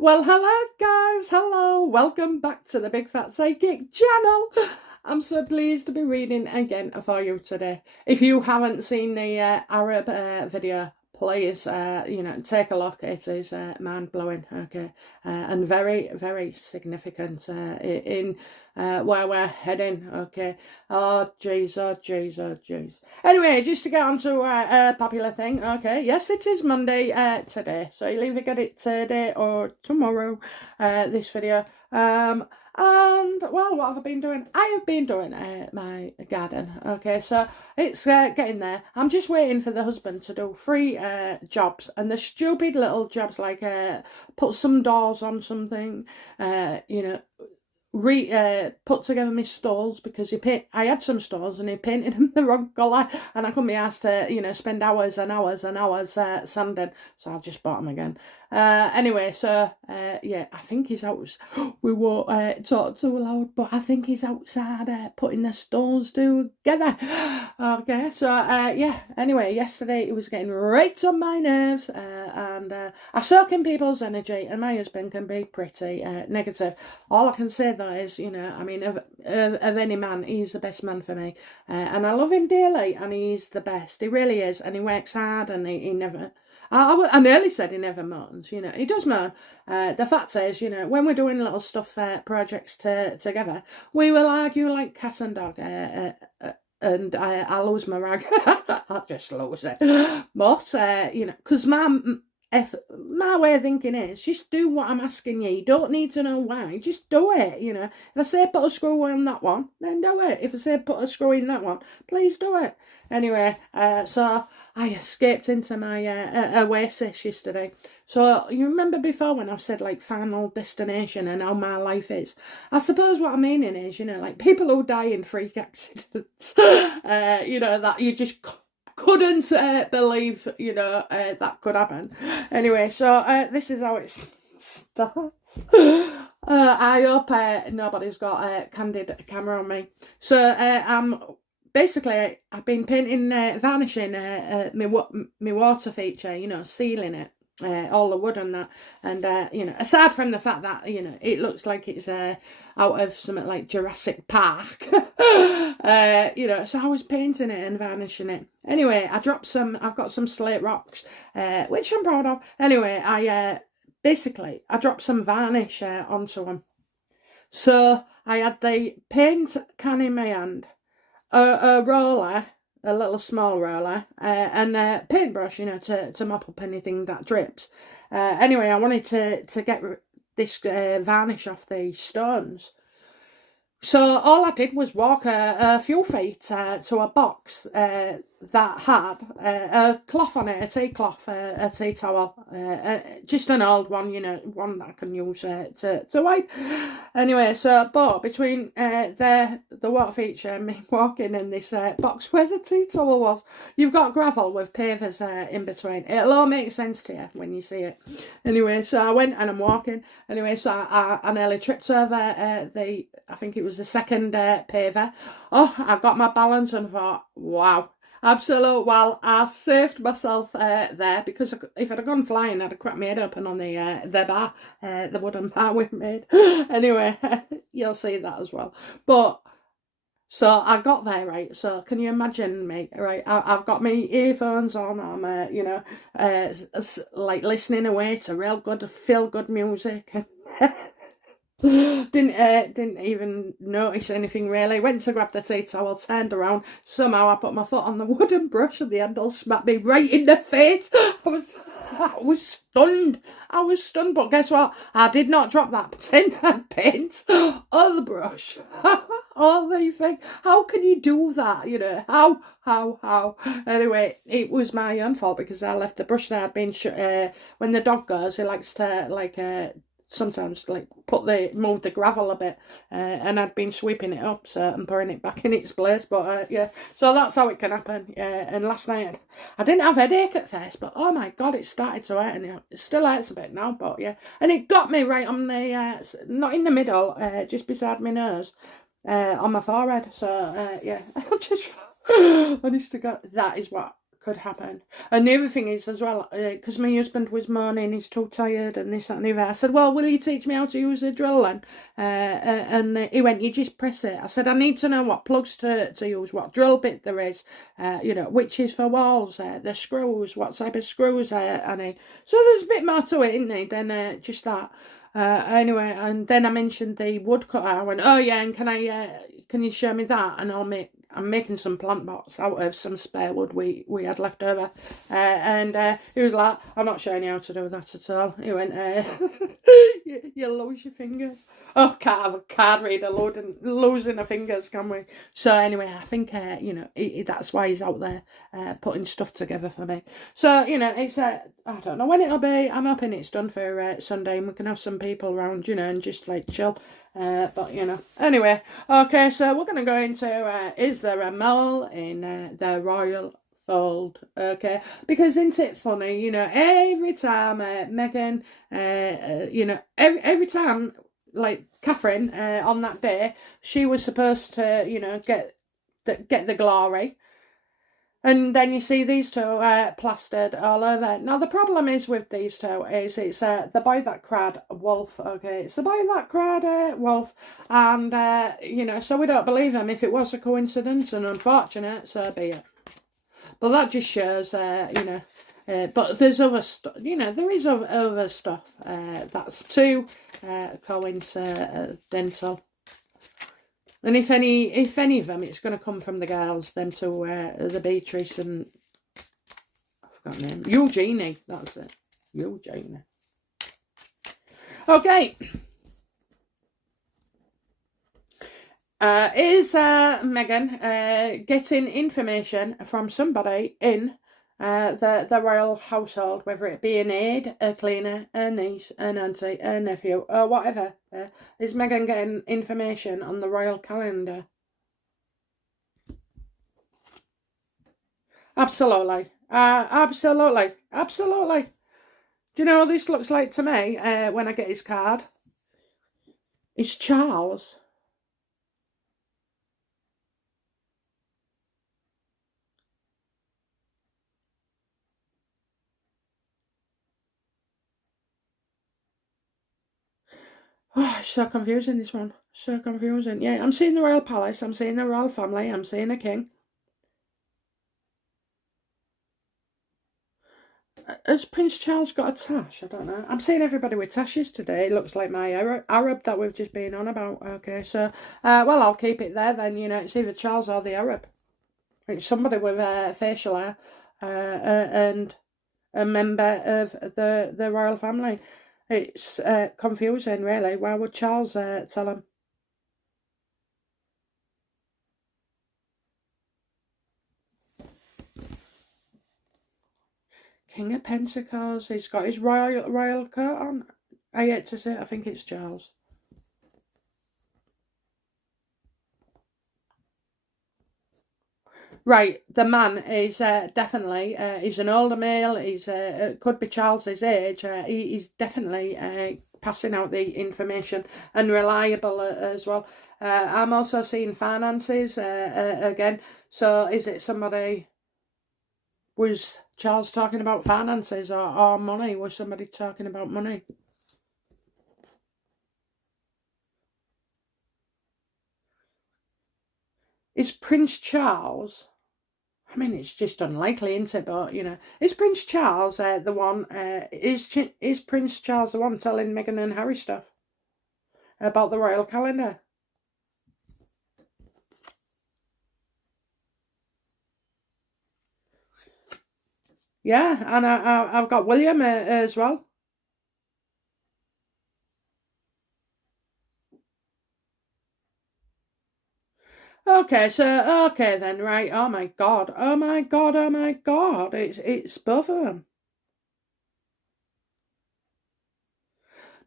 Well, hello guys, hello, welcome back to the Big Fat Psychic channel. I'm so pleased to be reading again for you today. If you haven't seen the Arab video, please, take a look. It is mind-blowing, okay, and very, very significant in where we're heading, okay. Oh, jeez, oh, jeez, oh, jeez. Anyway, just to get on to a popular thing, okay, yes, it is Monday today, so you'll either get it today or tomorrow, this video. And, well, what have I been doing? I have been doing my garden, okay, so it's getting there. I'm just waiting for the husband to do 3 jobs, and the stupid little jobs like put some doors on something, put together my stalls, because I had some stalls and he painted them the wrong colour, and I couldn't be asked to spend hours and hours and hours sanding, so I've just bought them again. Anyway, so yeah, I think he's out. We won't talk too loud, but I think he's outside putting the stalls together. Okay, so yeah, anyway, yesterday it was getting right on my nerves, and I soak in people's energy, and my husband can be pretty negative. All I can say though is, I mean, of any man, he's the best man for me, and I love him dearly, and he's the best. He really is, and he works hard, and he never. I nearly said he never moans, he does moan. The fact is, when we're doing little stuff, projects together, we will argue like cat and dog, and I lose my rag. I just lose it. But, because my way of thinking is, just do what I'm asking you. You don't need to know why. Just do it, If I say put a screw on that one, then do it. If I say put a screw in that one, please do it. Anyway, so I escaped into my oasis yesterday. So you remember before when I've said like final destination and how my life is? I suppose what I'm meaning is, like people who die in freak accidents, that you just couldn't believe, that could happen. Anyway, so this is how it starts. I hope nobody's got a candid camera on me. So basically, I've been painting, varnishing my water feature, sealing it. All the wood and that, and aside from the fact that it looks like it's out of something like Jurassic Park, so I was painting it and varnishing it. Anyway, I've got some slate rocks, which I'm proud of. Anyway, I dropped some varnish onto them. So I had the paint can in my hand, a roller, a little small roller, and a paintbrush, to mop up anything that drips. Anyway, I wanted to get this varnish off the stones. So all I did was walk a few feet to a box that had a cloth on it, a tea cloth, a tea towel, just an old one, one that I can use to wipe. Anyway, so but between the water feature and me walking in this box where the tea towel was, you've got gravel with pavers in between. It'll all make sense to you when you see it. Anyway, so I went and I'm walking. Anyway, so I nearly tripped over I think it was the second paver. Oh, I got my balance and thought, wow. Absolute, well, I saved myself there, because if I'd have gone flying, I'd have cracked my head open on the bar, the wooden bar we made. Anyway, you'll see that as well. But, so I got there, right? So can you imagine me, right? I've got my earphones on, I'm, like listening away to real good, feel-good music. Didn't even notice anything really. Went to grab the tea towel, turned around. Somehow I put my foot on the wooden brush and the handle smacked me right in the face. I was stunned. I was stunned, but guess what? I did not drop that tin and paint or the brush. All the thing. How can you do that? How? Anyway, it was my own fault because I left the brush there. I'd been when the dog goes, he likes to sometimes like move the gravel a bit, and I'd been sweeping it up and putting it back in its place, but yeah, so that's how it can happen. Yeah, and last night I didn't have a headache at first, but oh my god, it started to hurt, and it still hurts a bit now, but yeah, and it got me right on the not in the middle, just beside my nose, on my forehead. So yeah, I just honest to God, that is what could happen. And the other thing is as well, because my husband was moaning he's too tired and this, that and the other, I said, well, will you teach me how to use a drill then? And he went, you just press it. I said, I need to know what plugs to use, what drill bit there is, which is for walls, the screws, what type of screws I need. So there's a bit more to it, isn't there, than just that. Anyway, and then I mentioned the wood cutter. I went, oh yeah, and can you show me that? And I'm making some plant pots out of some spare wood we had left over. And he was like, I'm not showing you how to do that at all. He went, you'll lose your fingers. Oh, can't have a card reader losing her fingers, can we? So anyway, I think, that's why he's out there putting stuff together for me. So, it's, I don't know when it'll be. I'm hoping it's done for Sunday and we can have some people around, and just like chill. But anyway, okay, so we're gonna go into is there a mole in the royal fold? Okay, because isn't it funny, every time Meghan, every time, like Catherine, on that day, she was supposed to, get the glory. And then you see these two plastered all over. Now, the problem is with these two is it's the boy that cried wolf, okay? It's the boy that cried wolf. And, so we don't believe him. If it was a coincidence and unfortunate, so be it. But that just shows, but there's other stuff, there is other stuff that's too coincidental. And if any of them, it's going to come from the girls, them two, the Beatrice and, I forgot her name, Eugenie, that's it, Eugenie. Okay. Is Meghan getting information from somebody in the royal household, whether it be an aide, a cleaner, a niece, an auntie, a nephew, or whatever? Is Meghan getting information on the royal calendar? Absolutely. Absolutely. Absolutely. Do you know what this looks like to me when I get his card? It's Charles. Oh, it's so confusing, this one. So confusing. Yeah, I'm seeing the royal palace. I'm seeing the royal family. I'm seeing a king. Has Prince Charles got a tash? I don't know. I'm seeing everybody with tashes today. It looks like my Arab that we've just been on about. Okay, so, well, I'll keep it there then. It's either Charles or the Arab. It's somebody with facial hair and a member of the royal family. It's confusing, really. Why would Charles tell him? King of Pentacles. He's got his royal coat on. I hate to say it, I think it's Charles. Right, the man is definitely, he's an older male, he's could be Charles's age, he's definitely passing out the information and reliable as well. I'm also seeing finances again, so is it somebody, was Charles talking about finances or money? Was somebody talking about money? Is Prince Charles, I mean, it's just unlikely, isn't it? But, is Prince Charles the one, is Prince Charles the one telling Meghan and Harry stuff about the royal calendar? Yeah, and I've got William as well. Okay, so, okay then, right, oh my god, oh my god, oh my god, it's both of them.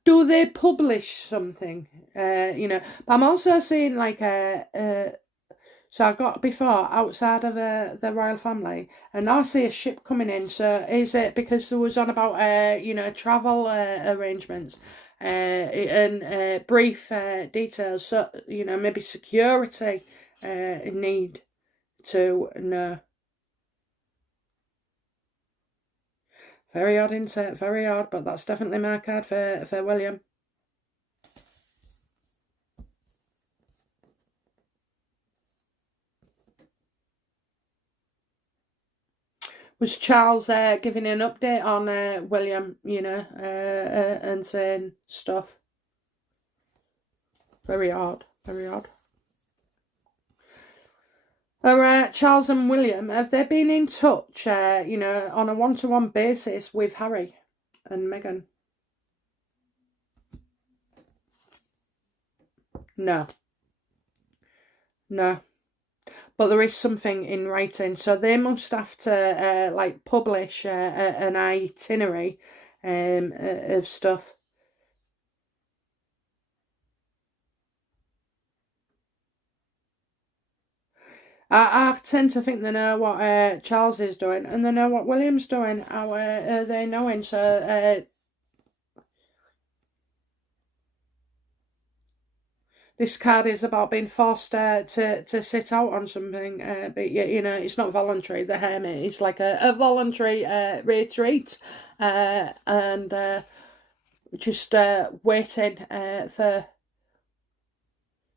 Do they publish something? But I'm also seeing like so I got before outside of the royal family, and I see a ship coming in. So is it because there was on about travel arrangements and brief details? So maybe security need to know. Very odd, isn't it? Very odd, but that's definitely my card for William. Was Charles giving an update on William, and saying stuff? Very odd, very odd. Are Charles and William, have they been in touch, on a one-to-one basis with Harry and Meghan? No. No. But there is something in writing, so they must have to publish an itinerary of stuff. I tend to think they know what Charles is doing, and they know what William's doing. How are they knowing? So this card is about being forced to sit out on something, but it's not voluntary. The hermit is like a voluntary retreat, and just waiting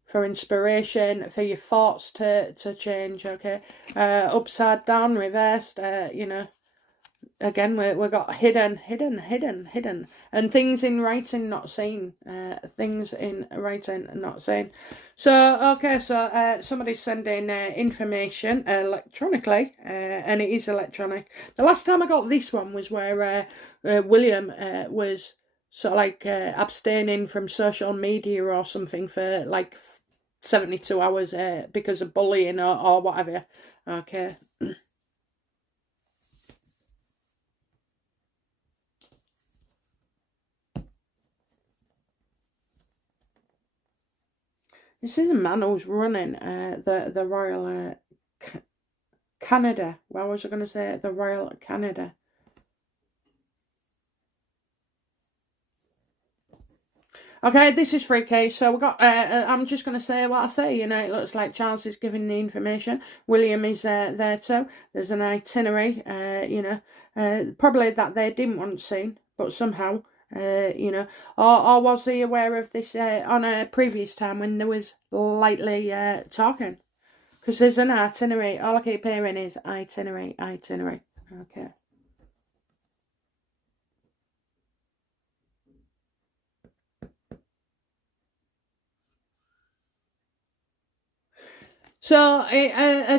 for inspiration, for your thoughts to change. Okay, upside down, reversed. Again, we got hidden, and things in writing not seen. Things in writing not seen. So okay, so somebody's sending information electronically, and it is electronic. The last time I got this one was where William was sort of like abstaining from social media or something for like 72 hours because of bullying or whatever. Okay. This is a man who's running the Royal Canada. What was I going to say? The Royal Canada. Okay, this is freaky. So we got. I'm just going to say what I say. It looks like Charles is giving the information. William is there too. There's an itinerary. Probably that they didn't want seen, but somehow. Or was he aware of this on a previous time when there was lightly talking? Because there's an itinerary. All I keep hearing is itinerary. Okay. So,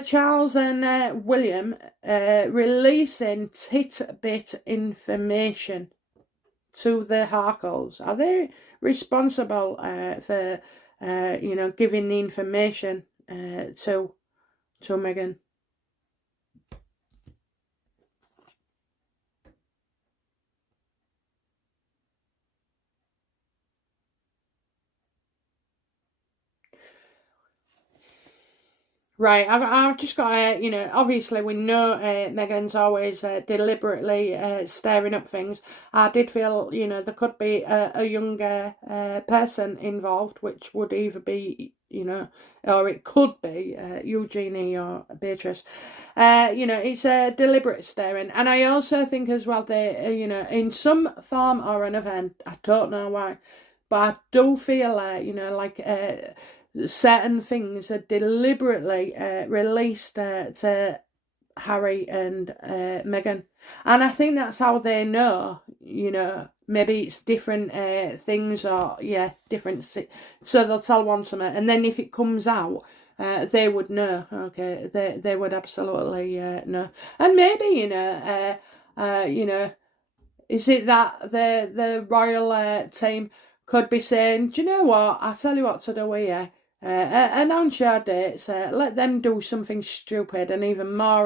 Charles and William releasing tidbit information to the Harkles. Are they responsible for, giving the information to Meghan? Right, I've just got obviously we know Meghan's always deliberately stirring up things. I did feel, there could be a younger person involved, which would either be, or it could be Eugenie or Beatrice. It's a deliberate stirring. And I also think as well, they, in some form or another, and I don't know why, but I do feel, certain things are deliberately released to Harry and Meghan. And I think that's how they know, maybe it's different things or, different. So they'll tell one something. And then if it comes out, they would know, okay, they would absolutely know. And maybe, is it that the royal team could be saying, do you know what, I'll tell you what to do here. Announce your dates, let them do something stupid and even more,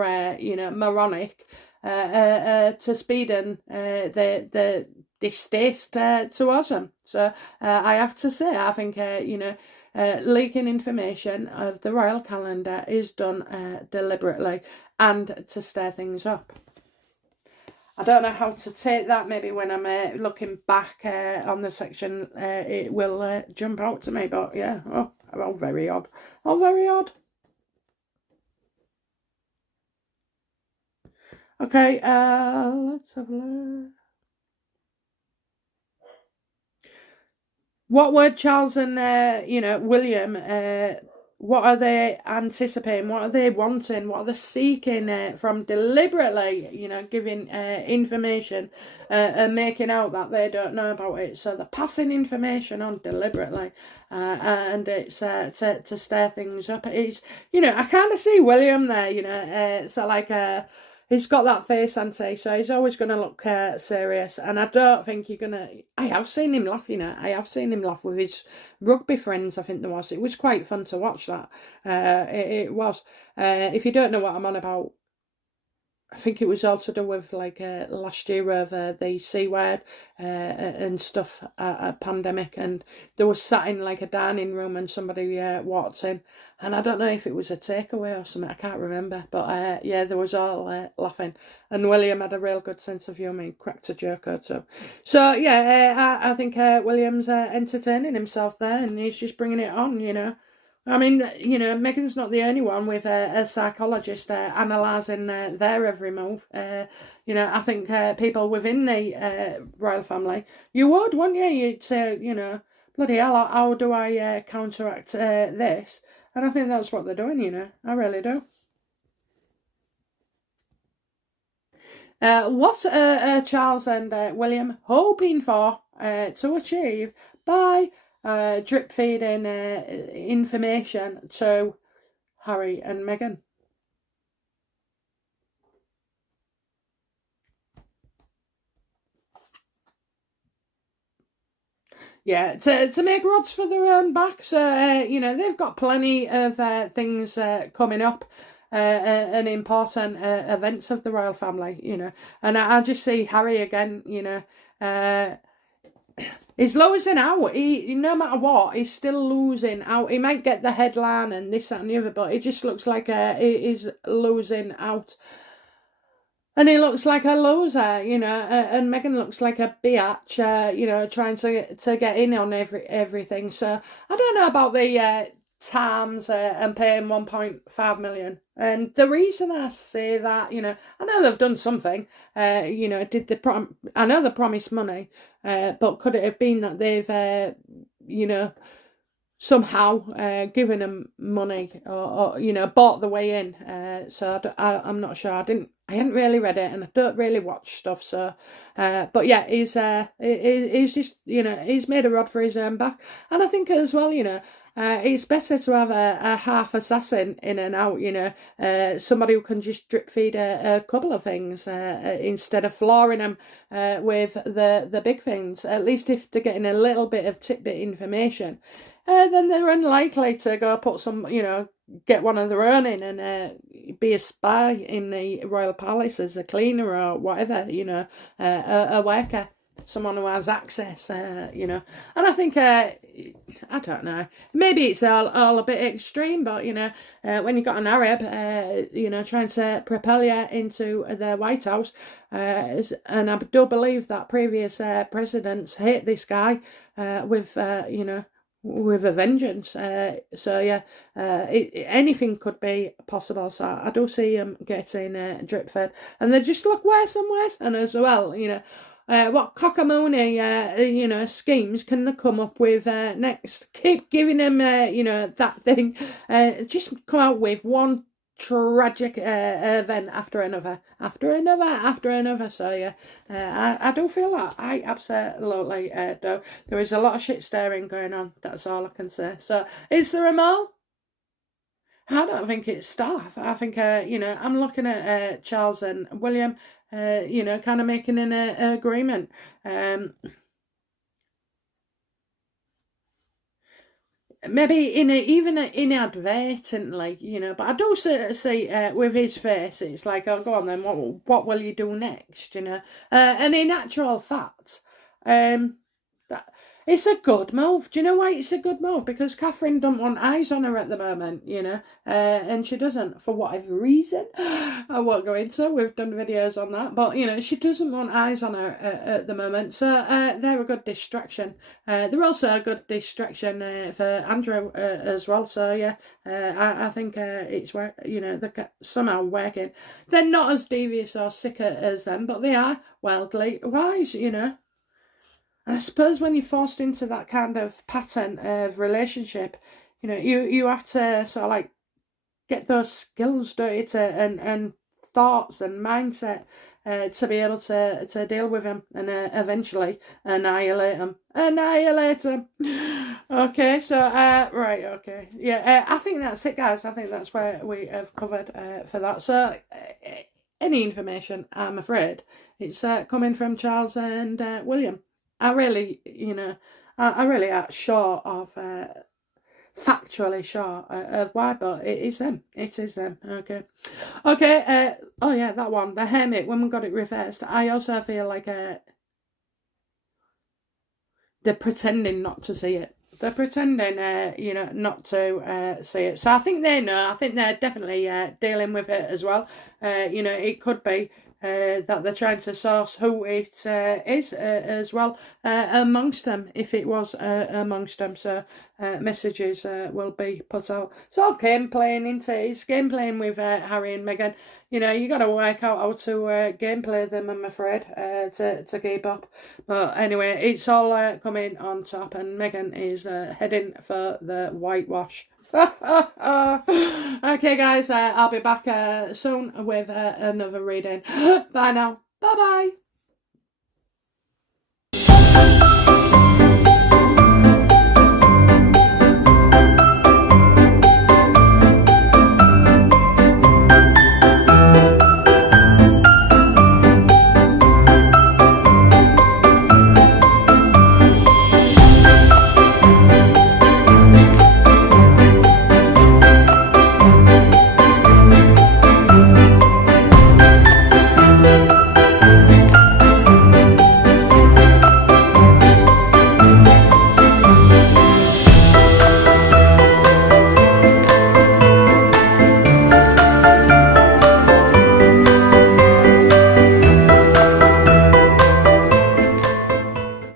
moronic, to speeden the distaste towards them. So I have to say, I think, leaking information of the royal calendar is done deliberately and to stir things up. I don't know how to take that. Maybe when I'm looking back on the section, it will jump out to me. But yeah, oh, very odd. Oh, very odd. Okay, let's have a look. What were Charles and William? What are they anticipating? What are they wanting? What are they seeking from deliberately, giving information and making out that they don't know about it? So they're passing information on deliberately, and it's to stir things up. It's I kind of see William there. So like he's got that face, Auntie, so he's always going to look serious. And I don't think you're going to... I have seen him laugh, I have seen him laugh with his rugby friends, I think there was. It was quite fun to watch that. It was. If you don't know what I'm on about, I think it was all to do with like last year over the C word and stuff, a pandemic, and they were sat in like a dining room and somebody walked in, and I don't know if it was a takeaway or something, I can't remember, but yeah, there was all laughing, and William had a real good sense of humour, he cracked a joke or two. So yeah, I think William's entertaining himself there, and he's just bringing it on. I mean, Meghan's not the only one with a psychologist analysing their every move. I think people within the royal family, wouldn't you? You'd say, bloody hell, how do I counteract this? And I think that's what they're doing, I really do. What are Charles and William hoping for to achieve by drip feeding information to Harry and Meghan? Yeah, to make rods for their own backs. They've got plenty of things coming up. And important events of the royal family, and I just see Harry again, he's losing out. He no matter what, he's still losing out. He might get the headline and this, that, and the other, but it just looks like he's losing out. And he looks like a loser, and Meghan looks like a biatch, trying to get in on everything. So I don't know about the Times and paying 1.5 million. And the reason I say that, I know they've done something. Did they I know they promised money, but could it have been that they've, somehow given them money or bought the way in? So I'm not sure. I hadn't really read it, and I don't really watch stuff. So, but yeah, he's just he's made a rod for his own back, and I think as well, it's better to have a half assassin in and out, somebody who can just drip feed a couple of things instead of flooring them with the big things. At least if they're getting a little bit of tidbit information, then they're unlikely to go put some, get one of their own in and be a spy in the royal palace as a cleaner or whatever, a worker. Someone who has access, and I think, I don't know, maybe it's all a bit extreme, but, when you've got an Arab, trying to propel you into the White House, and I do believe that previous presidents hate this guy with a vengeance. So yeah, anything could be possible. So I do see him getting drip fed, and they just look worse and worse. And as well, what cockamamie, schemes can they come up with next? Keep giving them, that thing. Just come out with one tragic event after another. So yeah, I do feel that. I absolutely do. There is a lot of shit stirring going on. That's all I can say. So, is there a mole? I don't think it's staff. I think, I'm looking at Charles and William, kind of making an agreement. Maybe even inadvertently, but I do see with his face, it's like, oh, go on then, what will you do next, and in actual fact, that It's a good move. Do you know why it's a good move? Because Catherine don't want eyes on her at the moment, you know, and she doesn't, for whatever reason. I won't go into. We've done videos on that, but you know, she doesn't want eyes on her at the moment. So they're a good distraction. They're also a good distraction for Andrew as well. So yeah, I think it's where, you know, they're somehow working. They're not as devious or sick as them, but they are worldly wise, you know. And I suppose when you're forced into that kind of pattern of relationship, you know, you have to sort of like get those skills, don't you, and thoughts and mindset to be able to deal with them and eventually annihilate them. Annihilate them. Okay, so, right, okay. Yeah, I think that's it, guys. I think that's where we have covered for that. So, any information, I'm afraid, it's coming from Charles and William. I really, you know, I really am sure of, factually sure of why, but it is them. It is them. Okay. Okay. Oh yeah, that one, the hermit. When we got it reversed, I also feel like they're pretending not to see it. They're pretending, you know, not to see it. So I think they know. I think they're definitely dealing with it as well. You know, it could be that they're trying to source who it is as well amongst them, if it was amongst them. So messages will be put out. It's all game playing, isn't it? It's game playing with Harry and Meghan. You know, you got to work out how to gameplay them, I'm afraid, to keep up. But anyway, it's all coming on top, and Meghan is heading for the whitewash. Okay, guys, I'll be back soon with another reading. Bye now. Bye-bye.